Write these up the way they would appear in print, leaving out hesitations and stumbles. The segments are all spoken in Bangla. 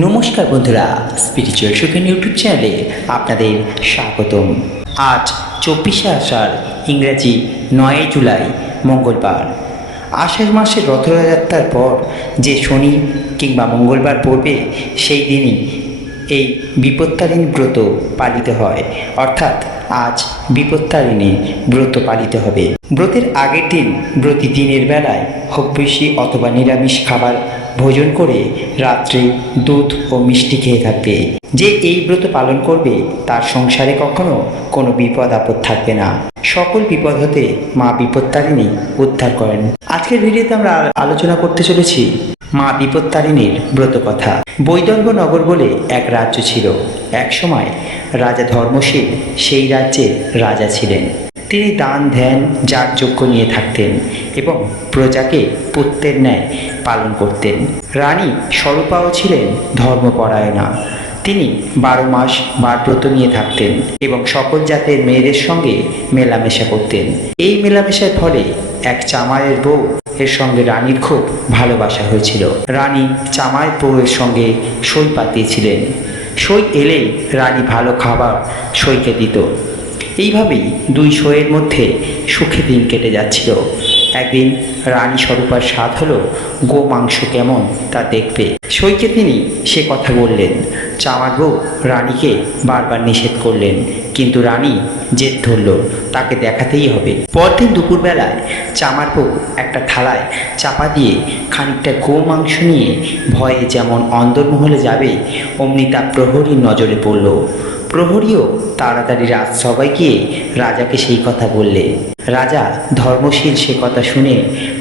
নমস্কার বন্ধুরা, স্পিরিচুয়াল সুখেন ইউটিউব চ্যানেলে আপনাদের স্বাগতম। আজ 24শে আষাঢ়, ইংরাজি 9 জুলাই, মঙ্গলবার। আষাঢ় মাসের রথযাত্রার পর যে শনি কিংবা মঙ্গলবার পড়বে, সেই দিনই এই বিপত্তারিণী ব্রত পালিত হয়। অর্থাৎ আজ বিপত্তারিণী ব্রত পালিত হবে। ব্রতের আগের দিন ব্রতী দিনের বেলায় হোক বেশি অথবা নিরামিষ খাবার ভোজন করে রাত্রে দুধ ও মিষ্টি খেয়ে থাকবে। যে এই ব্রত পালন করবে তার সংসারে কখনো কোনো বিপদ আপদ থাকবে না। সকল বিপদ হতে মা বিপত্তারিণী উদ্ধার করেন। আজকের ভিডিওতে আমরা আলোচনা করতে চলেছি মা বিপত্তারিণীর ব্রত কথা। বৈদর্ভ নগর বলে এক রাজ্য ছিল। এক সময় রাজা ধর্মশীল সেই রাজ্যের রাজা ছিলেন। তিনি দান ধ্যান যাগযজ্ঞ নিয়ে থাকতেন এবং প্রজাকে পুত্রের ন্যায় পালন করতেন। রানী স্বরূপাও ছিলেন ধর্মপরায়ণা। তিনি 12 মাস বারব্রত নিয়ে থাকতেন এবং সকল জাতের মেয়েদের সঙ্গে মেলামেশা করতেন। এই মেলামেশার ফলে এক চামারের বউ এর সঙ্গে রানীর খুব ভালোবাসা হয়েছিল। রানী চামারের বউয়ের সঙ্গে সই পাতিয়েছিলেন। সই এলেই রানী ভালো খাবার সইকে দিত। এইভাবেই দুই সইয়ের মধ্যে সুখে দিন কেটে যাচ্ছিল। একদিন রানী স্বরূপার স্বাদ হলো গো মাংস কেমন তা দেখবে। সইকে তিনি সে কথা বললেন। চামার বউ রানীকে বারবার নিষেধ করলেন, কিন্তু রানী জেদ ধরল তাকে দেখাতেই হবে। পরদিন দুপুরবেলায় চামার বউ একটা থালায় চাপা দিয়ে খানিকটা গো মাংস নিয়ে ভয়ে যেমন অন্দরমহলে যাবে, অমনি তা প্রহরীর নজরে পড়ল। প্রহরীও তাড়াতাড়ি রাজসভায় গিয়ে রাজাকে সেই কথা বললে। রাজা ধর্মশীল সে কথা শুনে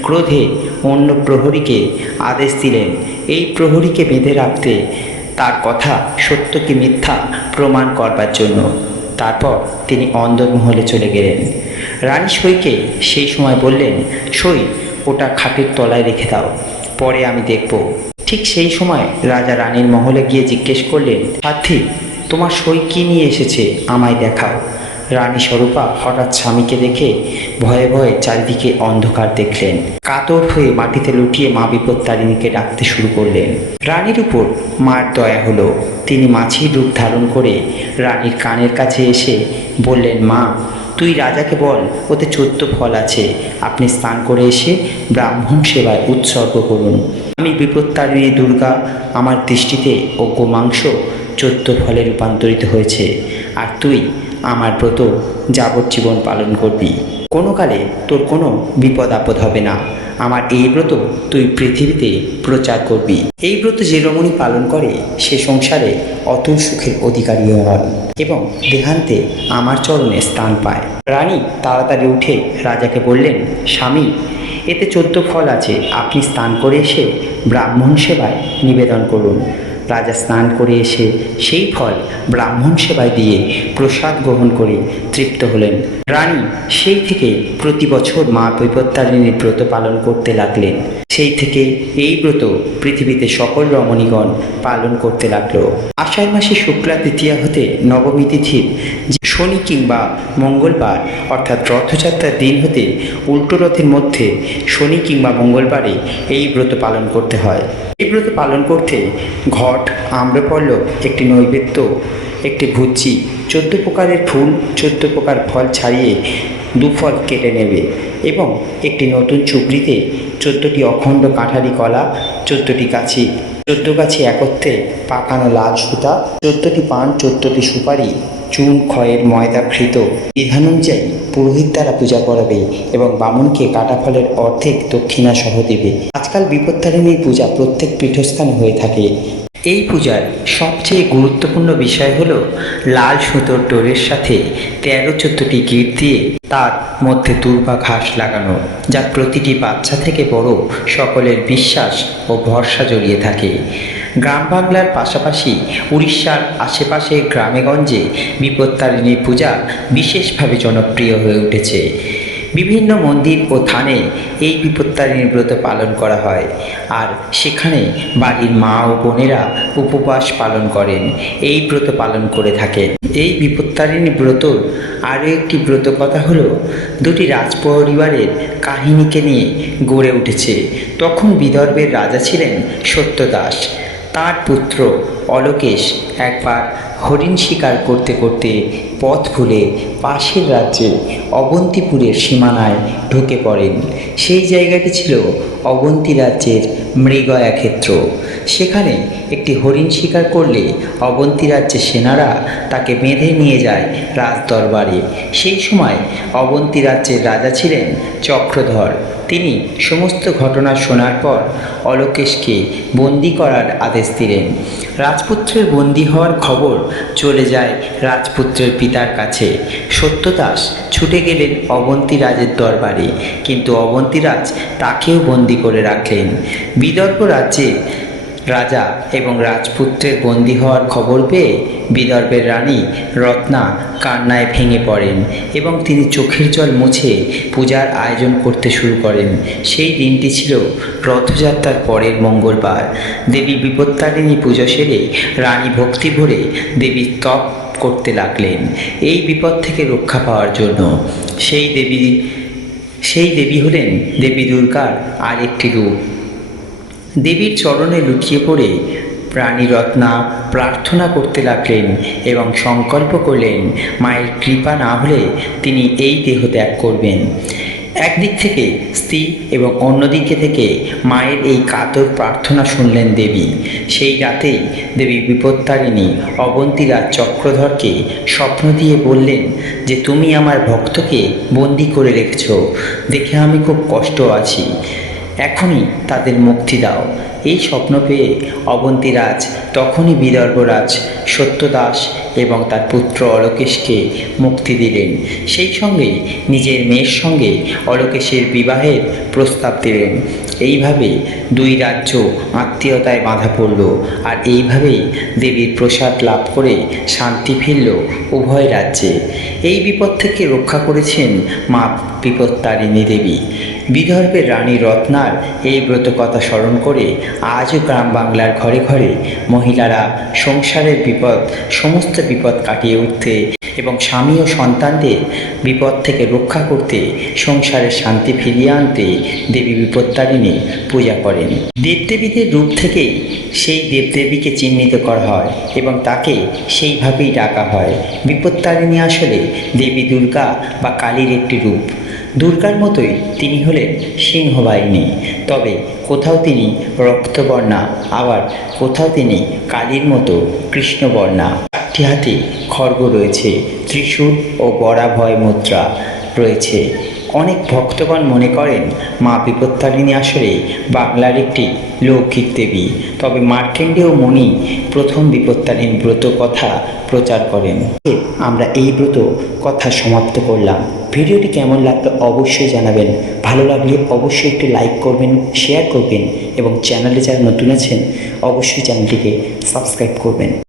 ক্রোধে অন্য প্রহরীকে আদেশ দিলেন এই প্রহরীকে বেঁধে রাখতে, তার কথা সত্য কি মিথ্যা প্রমাণ করবার জন্য। তারপর তিনি অন্দরমহলে চলে গেলেন। রানী সইকে সেই সময় বললেন, সই ওটা খাটের তলায় রেখে দাও, পরে আমি দেখব। ঠিক সেই সময় রাজা রানীর মহলে গিয়ে জিজ্ঞেস করলেন, সাথী তোমার সই কী নিয়ে এসেছে, আমায় দেখাও। রানী স্বরূপা হঠাৎ স্বামীকে দেখে ভয়ে ভয়ে চারিদিকে অন্ধকার দেখলেন। কাতর হয়ে মাটিতে লুটিয়ে মা বিপত্তারিণীকে ডাকতে শুরু করলেন। রানীর উপর মার দয়া হলো। তিনি মাছির রূপ ধারণ করে রানীর কানের কাছে এসে বললেন, মা তুই রাজাকে বল ওতে 14 ফল আছে, আপনি স্নান করে এসে ব্রাহ্মণ সেবায় উৎসর্গ করুন। আমি বিপত্তারিণী দুর্গা, আমার দৃষ্টিতে ও গোমাংস 14 ফলে রূপান্তরিত হয়েছে, আর তুই আমার ব্রত যাবজ্জীবন পালন করবি। কোনো কালে তোর কোনো বিপদ আপদ হবে না। আমার এই ব্রত তুই পৃথিবীতে প্রচার করবি। এই ব্রত যে রমণী পালন করে সে সংসারে অতুল সুখের অধিকারী হয় এবং দেহান্তে আমার চরণে স্থান পায়। রানী তাড়াতাড়ি উঠে রাজাকে বললেন, স্বামী এতে 14 ফল আছে, আপনি স্নান করে এসে ব্রাহ্মণ সেবায় নিবেদন করুন। রাজা স্নান করে এসে সেই ফল ব্রাহ্মণ সেবায় দিয়ে প্রসাদ গ্রহণ করে তৃপ্ত হলেন। রানী সেই থেকে প্রতি বছর মা বিপত্তারিণীর ব্রত পালন করতে লাগলেন। সেই থেকে এই ব্রত পৃথিবীতে সকল রমণীগণ পালন করতে লাগলো। আষাঢ় মাসে শুক্লা তৃতীয়া হতে নবমী তিথির শনি কিংবা মঙ্গলবার অর্থাৎ রথযাত্রার দিন হতে উল্টো রথের মধ্যে শনি কিংবা মঙ্গলবারে এই ব্রত পালন করতে হয়। এই ব্রত পালন করতে ঘট, আম্রপল্লব, একটি নৈবেদ্য, একটি ভুজ্জি, 14 প্রকারের ফুল, 14 প্রকার ফল ছাড়িয়ে 2 ফল কেটে নেবে এবং একটি নতুন চুবড়িতে 14টি অখণ্ড কাঁঠালি কলা, 14টি গাছি, 14 গাছি একত্রে পাকানো লাল সুতা, 14টি পান, 14টি সুপারি, চুন ক্ষয়ের ময়দাকৃত বিধানুযায়ী পুরোহিত দ্বারা পূজা করাবে এবং বামুনকে কাটা ফলের অর্ধেক দক্ষিণা সহ দেবে। আজকাল বিপত্তারিণীর পূজা প্রত্যেক পীঠস্থানে হয়ে থাকে। এই পূজার সবচেয়ে গুরুত্বপূর্ণ বিষয় হলো লাল সুতোর ডোরের সাথে 13-14টি গিট দিয়ে তার মধ্যে দূর্বা ঘাস লাগানো, যা প্রতিটি বাচ্চা থেকে বড় সকলের বিশ্বাস ও ভরসা জড়িয়ে থাকে। গ্রাম বাংলার পাশাপাশি উড়িষ্যার আশেপাশের গ্রামেগঞ্জে বিপত্তারিণী পূজা বিশেষভাবে জনপ্রিয় হয়ে উঠেছে। বিভিন্ন মন্দির ও থানে এই বিপত্তারিণী ব্রত পালন করা হয়, আর সেখানে বাড়ির মা ও বোনেরা উপবাস পালন করেন, এই ব্রত পালন করে থাকেন। এই বিপত্তারিণী ব্রতর আরও একটি ব্রত কথা হলো দুটি রাজপরিবারের কাহিনীকে নিয়ে গড়ে উঠেছে। তখন বিদর্ভের রাজা ছিলেন সত্যদাস। তার পুত্র অলোকেশ একবার হরিণ শিকার করতে করতে পথ ভুলে পাশের রাজ্যে অবন্তিপুরের সীমানায় ঢুকে পড়েন। সেই জায়গাটি ছিল অবন্তী রাজ্যের মৃগয়া ক্ষেত্র। সেখানে একটি হরিণ শিকার করলে অবন্তী রাজ্যের সেনারা তাকে বেঁধে নিয়ে যায় রাজদরবারে। সেই সময় অবন্তী রাজ্যের রাজা ছিলেন চক্রধর। তিনি সমস্ত ঘটনা শোনার পর অলোকেশকে বন্দি করার আদেশ দিলেন। রাজপুত্রের বন্দি হওয়ার খবর চলে যায় রাজপুত্রের পিতার কাছে। সত্যদাস ছুটে গেলেন অবন্তী রাজের দরবারে, কিন্তু অবন্তীরাজ তাকেও বন্দি করে রাখলেন। বিদর্ভ রাজ্যে রাজা এবং রাজপুত্রের বন্দী হওয়ার খবর পেয়ে বিদর্ভের রানী রত্না কান্নায় ভেঙে পড়েন এবং তিনি চোখের জল মুছে পূজার আয়োজন করতে শুরু করেন। সেই দিনটি ছিল রথযাত্রার পরের মঙ্গলবার। দেবী বিপত্তারিণী পুজো সেরে রানী ভক্তি ভরে দেবীর তপ করতে লাগলেন এই বিপদ থেকে রক্ষা পাওয়ার জন্য। সেই দেবী হলেন দেবী দুর্গার আরেকটি রূপ। দেবীর চরণে লুটিয়ে পড়ে রানী রত্না প্রার্থনা করতে লাগলেন এবং সংকল্প করলেন মায়ের কৃপা না হলে তিনি এই দেহ ত্যাগ করবেন। একদিক থেকে স্ত্রী এবং অন্যদিকে থেকে মায়ের এই কাতর প্রার্থনা শুনলেন দেবী। সেই রাতেই দেবী বিপত্তারিণী অবন্তীরাজ চক্রধরকে স্বপ্ন দিয়ে বললেন যে তুমি আমার ভক্তকে বন্দি করে রেখেছ, দেখে আমি খুব কষ্ট আছি, এখনই তাদের মুক্তি দাও। এই স্বপ্ন পেয়ে অবন্তীরাজ তখনই বিদর্ভরাজ সত্যদাস এবং তার পুত্র অলোকেশকে মুক্তি দিলেন। সেই সঙ্গে নিজের মেয়ের সঙ্গে অলোকেশের বিবাহের প্রস্তাব দিলেন। এইভাবে দুই রাজ্য আত্মীয়তায় বাঁধা পড়ল, আর এইভাবেই দেবীর প্রসাদ লাভ করে শান্তি ফিরল উভয় রাজ্যে। এই বিপদ থেকে রক্ষা করেছেন মা বিপত্তারিণী দেবী। বিদর্ভের রানী রত্নার এই ব্রতকথা স্মরণ করে আজও গ্রাম বাংলার ঘরে ঘরে মহিলারা সংসারের সমস্ত বিপদ কাটিয়ে উঠতে এবং স্বামী ও সন্তানদের বিপদ থেকে রক্ষা করতে, সংসারের শান্তি ফিরিয়ে আনতে দেবী বিপত্তারিণী পূজা করেন। দেবদেবীদের রূপ থেকেই সেই দেবদেবীকে চিহ্নিত করা হয় এবং তাকে সেইভাবেই ডাকা হয়। বিপত্তারিণী আসলে দেবী দুর্গা বা কালীর একটি রূপ। দুর্গার মতোই তিনি হলেন সিংহবাহিনী, তবে কোথাও তিনি রক্তবর্ণা, আবার কোথাও তিনি কালীর মতো কৃষ্ণবর্ণা। চারটি হাতে খড়গ রয়েছে, ত্রিশূল ও বরাভয় মুদ্রা রয়েছে। অনেক ভক্তগণ মনে করেন মা বিপত্তারিণী আসলে বাংলার একটি লৌকিক দেবী, তবে মার্কেন্ডেয় মুনি প্রথম বিপত্তারিণীর ব্রত কথা প্রচার করেন। আমরা এই ব্রত কথা সমাপ্ত করলাম। ভিডিওটি কেমন লাগলো অবশ্যই জানাবেন। ভালো লাগলে অবশ্যই একটু লাইক করবেন, শেয়ার করবেন এবং চ্যানেলে যারা নতুন আছেন অবশ্যই চ্যানেলটিকে সাবস্ক্রাইব করবেন।